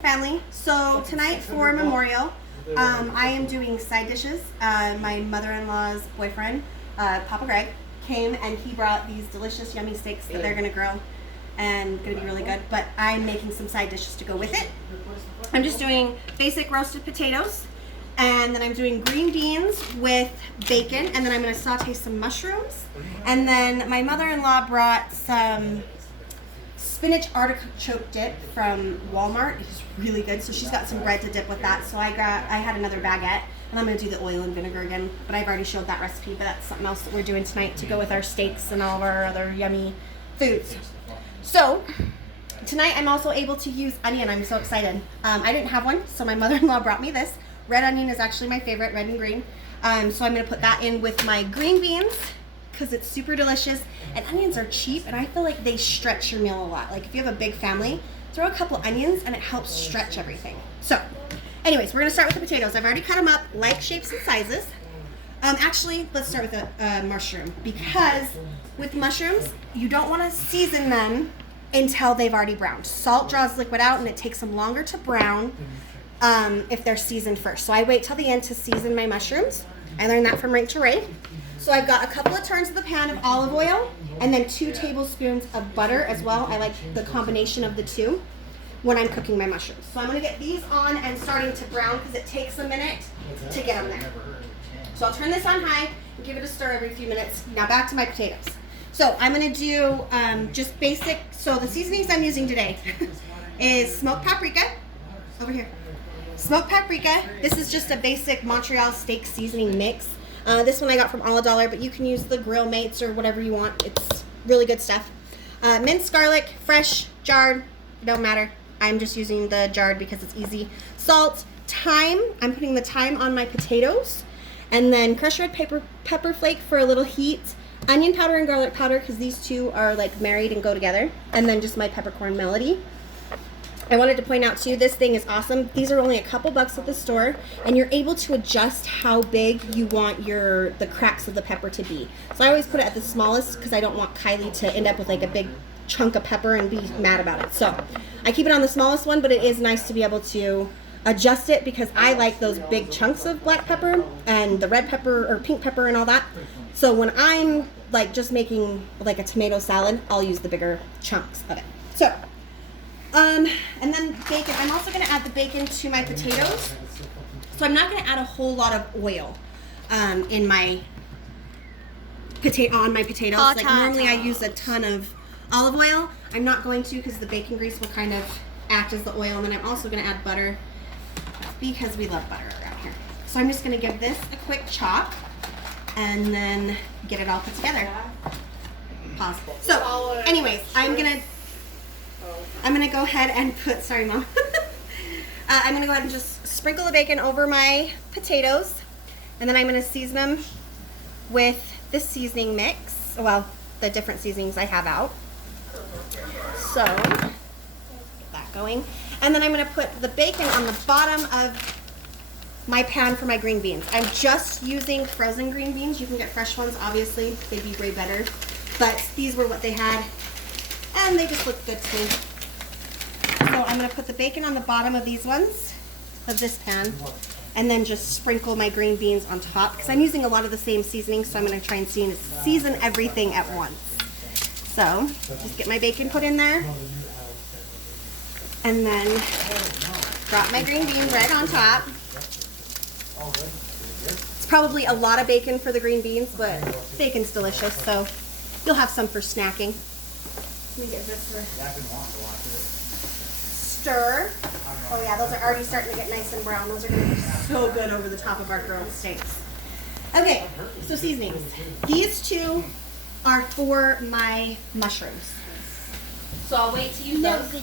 Family, so tonight for Memorial, I am doing side dishes. My mother-in-law's boyfriend, Papa Greg, came and he brought these delicious, yummy steaks that they're gonna grill and gonna be really good. But I'm making some side dishes to go with it. I'm just doing basic roasted potatoes, and then I'm doing green beans with bacon, and then I'm gonna saute some mushrooms. And then my mother-in-law brought some spinach artichoke dip from Walmart. It's really good. So she's got some bread to dip with that. So I had another baguette, and I'm gonna do the oil and vinegar again. But I've already showed that recipe. But that's something else that we're doing tonight to go with our steaks and all of our other yummy foods. So tonight I'm also able to use onion. I'm so excited. I didn't have one, so my mother-in-law brought me this. Red onion is actually my favorite, red and green. So I'm gonna put that in with my green beans, because it's super delicious, and onions are cheap, and I feel like they stretch your meal a lot. Like if you have a big family, throw a couple onions and it helps stretch everything. So anyways, we're gonna start with the potatoes. I've already cut them up, like shapes and sizes. Actually, let's start with the mushroom, because with mushrooms, you don't wanna season them until they've already browned. Salt draws liquid out and it takes them longer to brown if they're seasoned first. So I wait till the end to season my mushrooms. I learned that from Rachel Ray. So I've got a couple of turns of the pan of olive oil and then 2 tablespoons of butter as well. I like the combination of the two when I'm cooking my mushrooms. So I'm gonna get these on and starting to brown because it takes a minute to get them there. So I'll turn this on high and give it a stir every few minutes. Now back to my potatoes. So I'm gonna do just basic, so the seasonings I'm using today is smoked paprika, over here. Smoked paprika, this is just a basic Montreal steak seasoning mix. This one I got from All Dollar, but you can use the Grill Mates or whatever you want. It's really good stuff. Minced garlic, fresh, jarred, it don't matter. I'm just using the jarred because it's easy. Salt, thyme, I'm putting the thyme on my potatoes. And then crushed red pepper flake for a little heat. Onion powder and garlic powder because these two are like married and go together. And then just my peppercorn melody. I wanted to point out too, this thing is awesome. These are only a couple bucks at the store, and you're able to adjust how big you want the cracks of the pepper to be. So I always put it at the smallest because I don't want Kylie to end up with like a big chunk of pepper and be mad about it. So I keep it on the smallest one, but it is nice to be able to adjust it because I like those big chunks of black pepper and the red pepper or pink pepper and all that. So when I'm like just making like a tomato salad, I'll use the bigger chunks of it. So and then bacon. I'm also going to add the bacon to my potatoes. So I'm not going to add a whole lot of oil in my on my potatoes. Like normally I use a ton of olive oil. I'm not going to because the bacon grease will kind of act as the oil. And then I'm also going to add butter because we love butter around here. So I'm just going to give this a quick chop and then get it all put together. Pause. So anyways, I'm going to go ahead and put, sorry Mom, I'm going to go ahead and just sprinkle the bacon over my potatoes, and then I'm going to season them with this seasoning mix, well, the different seasonings I have out. So, get that going. And then I'm going to put the bacon on the bottom of my pan for my green beans. I'm just using frozen green beans. You can get fresh ones, obviously, they'd be way better, but these were what they had, and they just look good to me. So I'm going to put the bacon on the bottom of these ones, of this pan, and then just sprinkle my green beans on top because I'm using a lot of the same seasonings, so I'm going to try and season everything at once. So just get my bacon put in there, and then drop my green bean right on top. It's probably a lot of bacon for the green beans, but bacon's delicious, so you'll have some for snacking. Let me get this for stir. Oh yeah, those are already starting to get nice and brown. Those are going to be so good over the top of our grilled steaks. Okay, so seasonings. These two are for my mushrooms. So I'll wait to use those.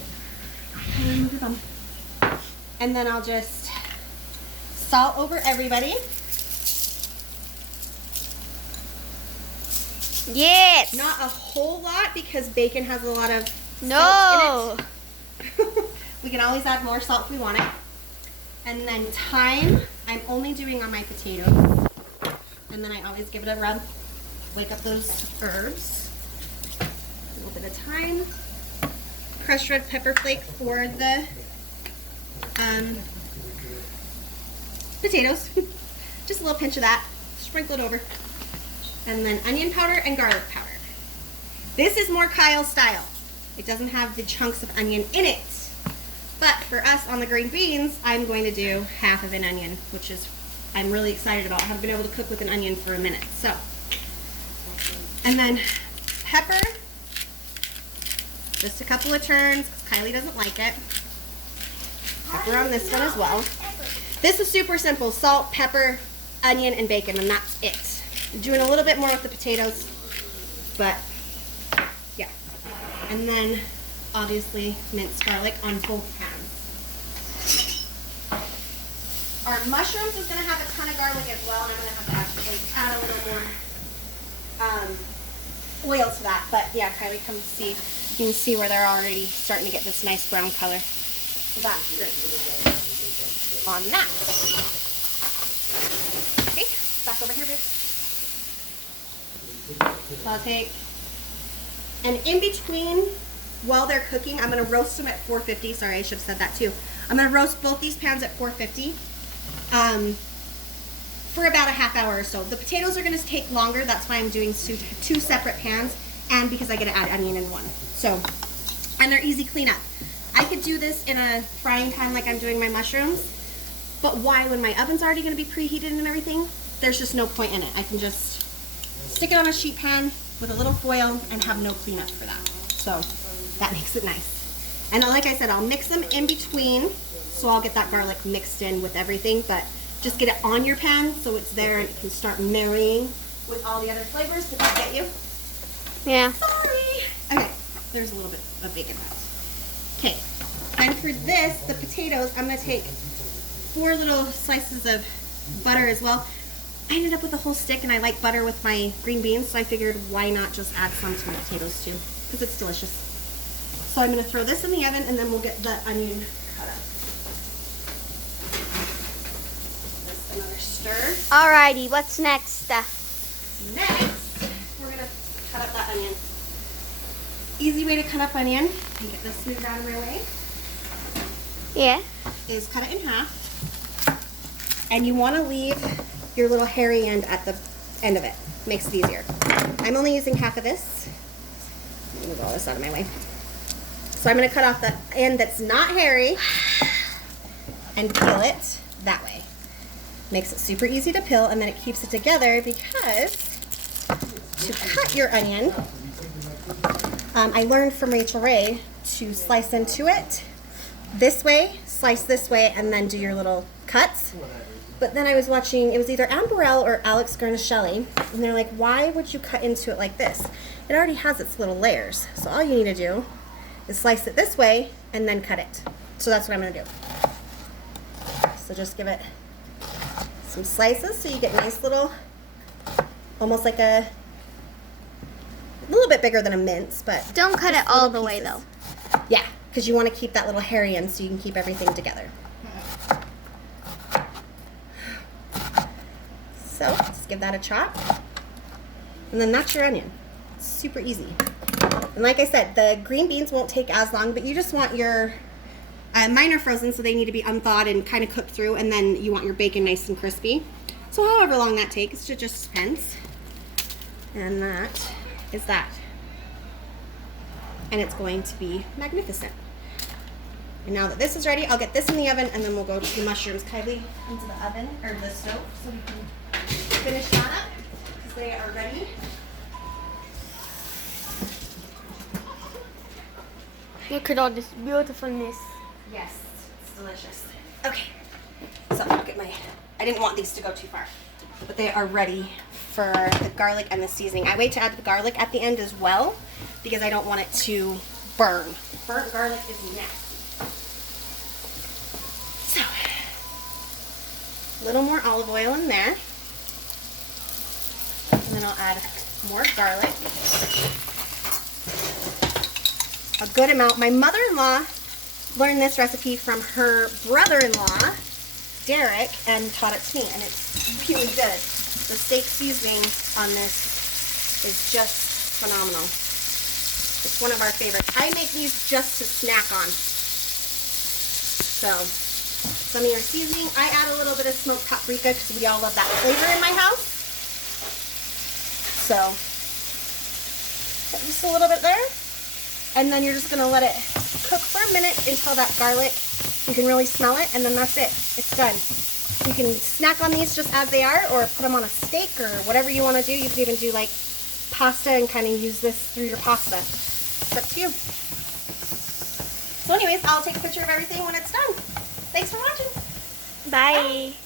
And then I'll just salt over everybody. Yes. Not a whole lot because bacon has a lot of salt in it. We can always add more salt if we want it. And then thyme, I'm only doing on my potatoes. And then I always give it a rub. Wake up those herbs. A little bit of thyme. Crushed red pepper flake for the potatoes, just a little pinch of that, sprinkle it over, and then onion powder and garlic powder. This is more Kyle style. It doesn't have the chunks of onion in it. But for us on the green beans, I'm going to do half of an onion, which is, I'm really excited about. I haven't been able to cook with an onion for a minute, so. And then pepper, just a couple of turns, because Kylie doesn't like it. Pepper on this one as well. This is super simple, salt, pepper, onion, and bacon, and that's it. I'm doing a little bit more with the potatoes, but yeah. And then obviously minced garlic on both pans. Our mushrooms is going to have a ton of garlic as well, and I'm going to have to actually add a little more oil to that. But yeah, Kylie, come see. You can see where they're already starting to get this nice brown color. So that's good on that. Okay, back over here, babe. So I'll take, and in between, while they're cooking, I'm going to roast them at 450. Sorry, I should have said that too. I'm going to roast both these pans at 450 for about a half hour or so. The potatoes are going to take longer. That's why I'm doing two separate pans, and because I get to add onion in one. So, and they're easy cleanup. I could do this in a frying pan like I'm doing my mushrooms, but why, when my oven's already going to be preheated and everything, there's just no point in it. I can just stick it on a sheet pan with a little foil and have no cleanup for that. So that makes it nice. And like I said, I'll mix them in between, so I'll get that garlic mixed in with everything, but just get it on your pan so it's there and it can start marrying with all the other flavors. Did that get you? Yeah. Sorry. Okay, there's a little bit of bacon left. Okay, and for this, the potatoes, I'm going to take 4 little slices of butter as well. I ended up with a whole stick, and I like butter with my green beans, so I figured why not just add some to my potatoes too, because it's delicious. So I'm going to throw this in the oven, and then we'll get the onion cut up. Just another stir. Alrighty, what's next? Next, we're going to cut up that onion. Easy way to cut up onion, and get this moved out of my way, Yeah. is cut it in half. And you want to leave your little hairy end at the end of it. Makes it easier. I'm only using half of this. Move all this out of my way. So I'm going to cut off the end that's not hairy and peel it that way. Makes it super easy to peel, and then it keeps it together because to cut your onion, I learned from Rachel Ray to slice into it this way, slice this way, and then do your little cuts. But then I was watching, it was either Anne Burrell or Alex Guarnaschelli, and they're like, why would you cut into it like this? It already has its little layers. So all you need to do is slice it this way and then cut it. So that's what I'm going to do. So just give it some slices so you get nice little, almost like a little bit bigger than a mince, but Don't cut it all the way though. yeah, because you want to keep that little hairy end so you can keep everything together. So just give that a chop, and then that's your onion. It's super easy. And like I said, the green beans won't take as long, but you just want your, mine are frozen, so they need to be unthawed and kind of cooked through, and then you want your bacon nice and crispy. So however long that takes, it just depends. And that is that. And it's going to be magnificent. And now that this is ready, I'll get this in the oven, and then we'll go to the mushrooms. Kylie, into the oven, or the stove, so we can finish that up, because they are ready. Look at all this beautifulness. Yes, it's delicious. Okay, so look at my, I didn't want these to go too far, but they are ready for the garlic and the seasoning. I wait to add the garlic at the end as well, because I don't want it to burn. Burnt garlic is nasty. So, a little more olive oil in there. And then I'll add more garlic. A good amount. My mother-in-law learned this recipe from her brother-in-law, Derek, and taught it to me, and it's really good. The steak seasoning on this is just phenomenal. It's one of our favorites. I make these just to snack on. So, some of your seasoning. I add a little bit of smoked paprika because we all love that flavor in my house. So, just a little bit there. And then you're just gonna let it cook for a minute until that garlic, you can really smell it, and then that's it. It's done. You can snack on these just as they are, or put them on a steak, or whatever you want to do. You could even do like pasta and kind of use this through your pasta. It's up to you. So anyways, I'll take a picture of everything when it's done. Thanks for watching. Bye.